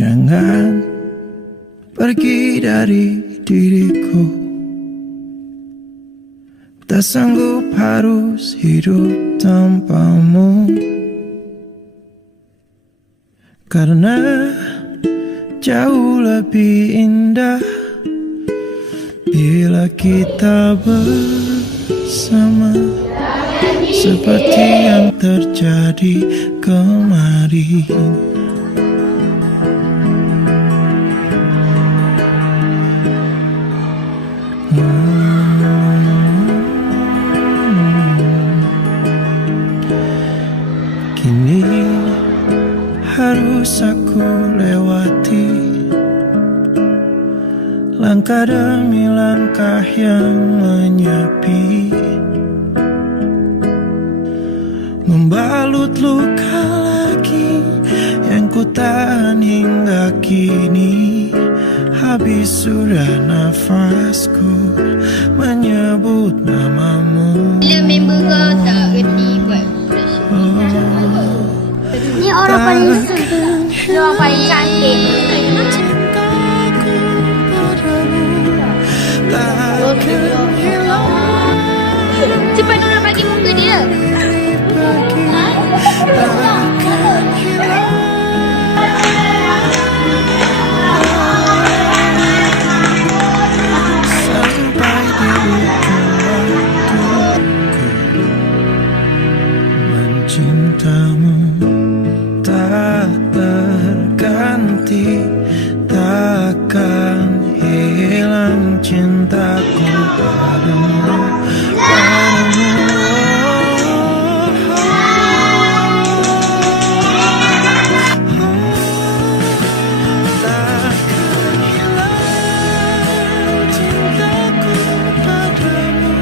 Jangan pergi dari diriku. Tak sanggup harus hidup tanpamu. Karena jauh lebih indah bila kita bersama, seperti yang terjadi kemarin. Kini harus aku lewati langkah demi langkah yang menyepi, membalut luka lagi yang ku tahan hingga kini. Habis sudah nafasku menyebut namamu. Bila member kau tak reti buat Ni orang paling sedih, orang paling cantik. cepat orang bagi muka dia. Sampai di ujung waktuku mencintamu tak terganti, takkan hilang cintaku padamu, takkan hilang cintaku padamu,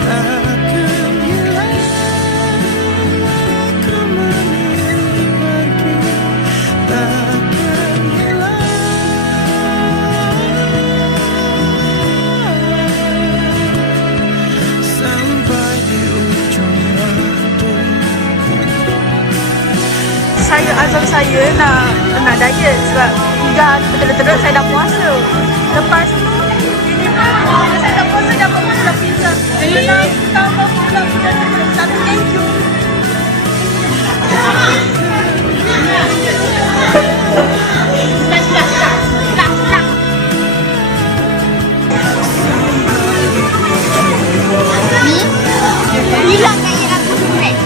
takkan hilang kemana pergi, takkan hilang sampai di ujung waktuku. Saya azam saya nak diet sebab hingga betul-betul saya dah puasa. Lepas tu saya dah puasa dah berbulan pizza. Dalam tambah bulan satu keju. Hilang gaya aku sempet.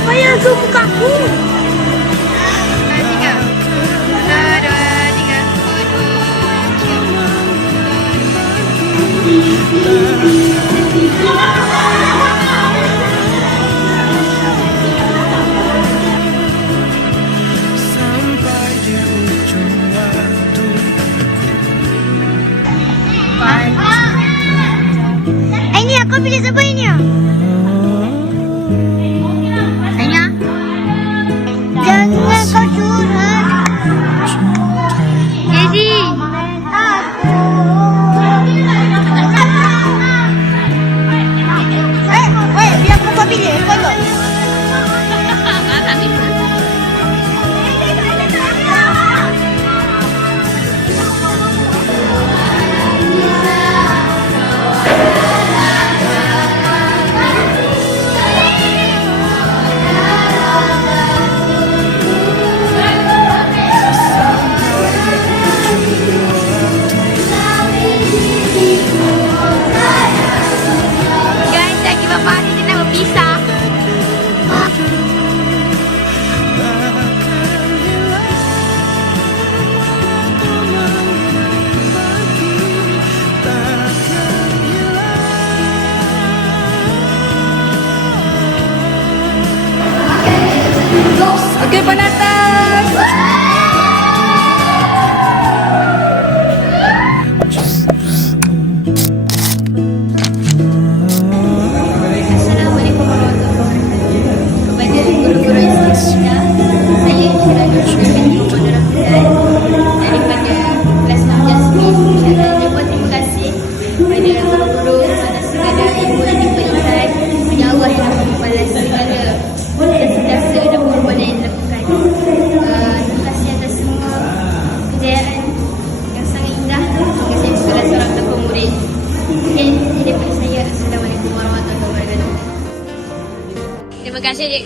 Payah tu buka aku. Tiga. Dua, tiga.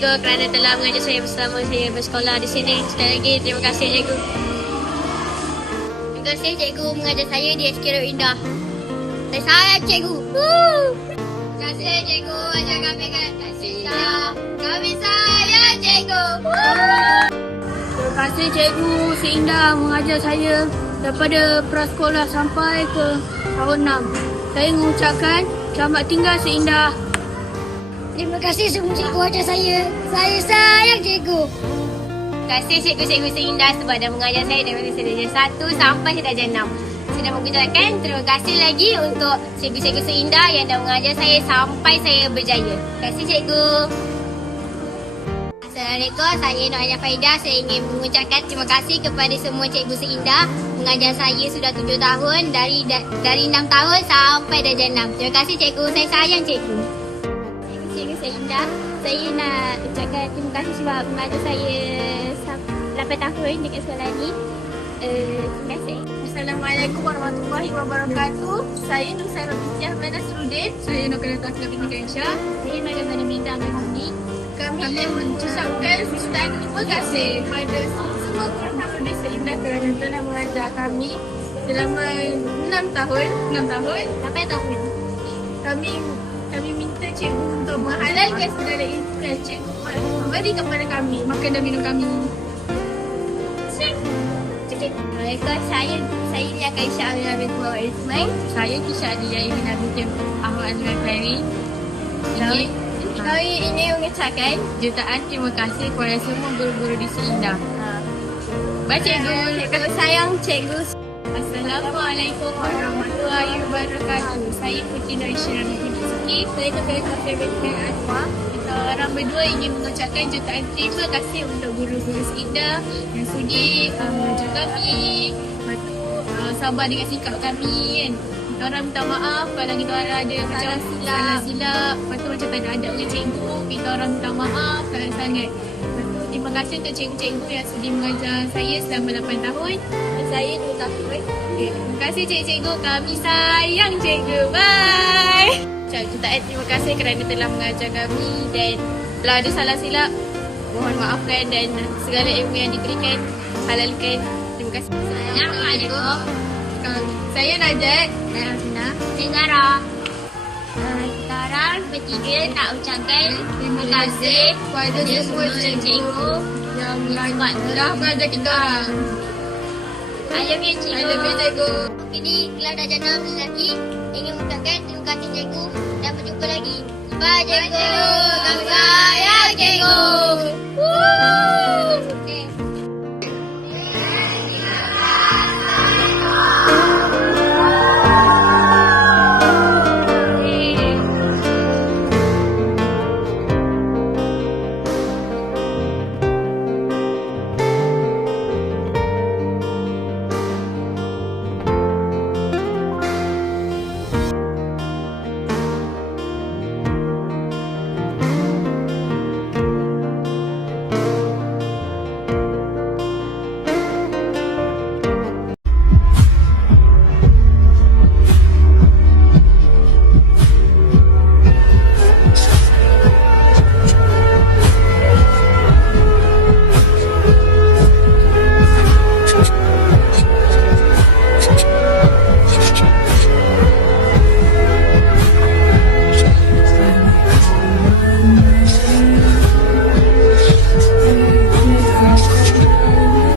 cikgu kerana telah mengajar saya bersama saya bersekolah di sini. Sekali lagi terima kasih cikgu. Terima kasih cikgu mengajar saya di SK Indah. Saya sayang cikgu. Terima kasih cikgu ajar kami kat Indah. Kami sayang cikgu. Terima kasih cikgu Indah mengajar saya daripada prasekolah sampai ke tahun 6. Saya mengucapkan selamat tinggal Indah. Terima kasih semua cikgu ajar saya. Saya sayang cikgu. Terima kasih cikgu-cikgu Indah sebab dah mengajar saya daripada saya darjah 1 sampai saya darjah 6. Sudah mengucapkan terima kasih lagi untuk cikgu-cikgu Indah yang dah mengajar saya sampai saya berjaya. Terima kasih cikgu. Assalamualaikum, saya Nur Alia Faidah. Saya ingin mengucapkan terima kasih kepada semua cikgu Indah mengajar saya sudah 7 tahun dari 6 tahun sampai darjah 6. Terima kasih cikgu, saya sayang cikgu. Cikgu Indah, saya nak ucapkan terima kasih sebab mengajar saya 8 tahun dekat sekolah ni. Terima kasih. Assalamualaikum warahmatullahi wabarakatuh. Saya Nur Sairabiti Ahmad Nasruddin. Saya Nur Kelantan Binti Gaisha. Saya Mariam Binti Ahmad Hamdi. Kami mengucapkan jutaan terima kasih kepada semua guru di Indah kerana telah mengajar kami selama 6 tahun. 8 tahun. Kami minta cikgu untuk menghalalkan segala ilmu yang cikgu beri kepada kami, makan dan minum kami. Assalamualaikum, saya ni akan Isya Aminah binti Muhammad Ismail. Saya Kisha Adiyah Ibn Binti Ahmad Azman Ferry. Kami ingin mengucapkan Jutaan terima kasih kepada semua guru-guru di Indah. Baik cikgu. cikgu sayang cikgu. Assalamualaikum warahmatullahi wabarakatuh. Saya Putri Nur Isyirah binti Suki. Saya Ketua Kafir binti Anwar. Kita orang berdua ingin mengucapkan jutaan terima kasih untuk guru-guru Indah yang sudi mengajar kami. Lepas tu sabar dengan sikap kami kan. Kita orang minta maaf kalau kita orang ada macam salah silap. Lepas tu macam tak ada adab dengan cikgu. Kita orang minta maaf sangat-sangat. Lepas tu terima kasih untuk cikgu-cikgu yang sudi mengajar saya selama 8 tahun. Dan saya 2 tahun. Okay. Terima kasih cikgu-cikgu. Kami sayang cikgu. Bye. Jutaan terima kasih kerana telah mengajar kami. Dan kalau ada salah silap, mohon maafkan. Dan segala ilmu yang diberikan, halalkan. Terima kasih. Assalamualaikum. Saya Najat. Saya Hasina. Saya Zara. Kita orang bertiga nak ucapkan terima kasih kepada semua cikgu yang telah mengajar kita orang. I love you cikgu. I love you cikgu. Ini kelas darjah 6 lagi ingin mengucapkan terima kasih cikgu dan berjumpa lagi. Bye cikgu. Kami sayang cikgu. Woo. Okay.